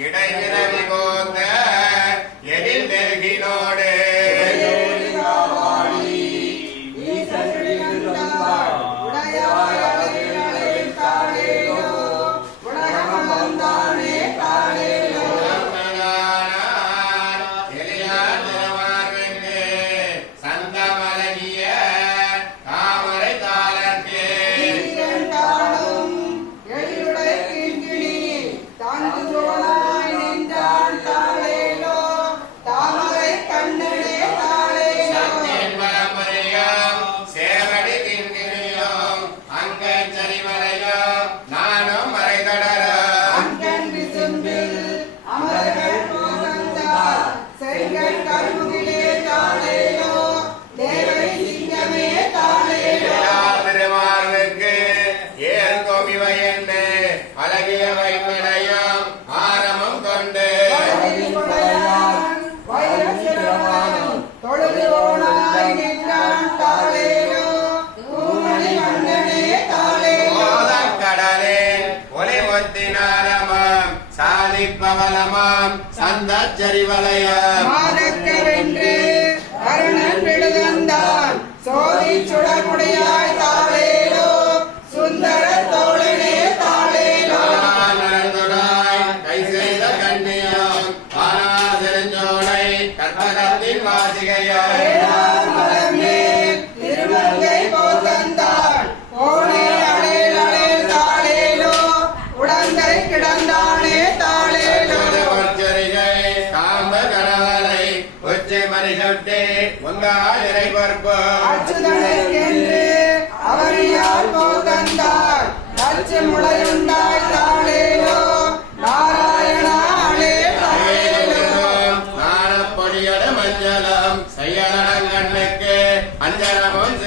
இடைவிரவி கோந்த எழில் நெருகினோடு சாதிப்பவலமாம் சந்தச்சரிவலயம் மாதக்கரென்று அருணன் விடுதந்தான் சோதி சுடமுடையாய் தாளேலோ சுந்தர தோழனே தாளேலோ கை செய்த கண்ணியம் பாராசிரஞ்சோலை கற்பகத்தின் வாசிகையாய் திருமங்கை போதந்தான் ஓனே அழேல் அழேல் தாளேலோ உடந்தை கிடந்தானே தாளேலோ காம்ப கணவலை உச்சை மணிசொட்டே உங்காதிரை பற்போ அச்சுதனுக்கென்று அவரியால் போதந்தார் அச்சு முளையுண்டாய் தாளேலோ நாராயணா நாணப்பொடியட மஞ்சளம் செய்யலங்கண்ணுக்கு அஞ்சனமும்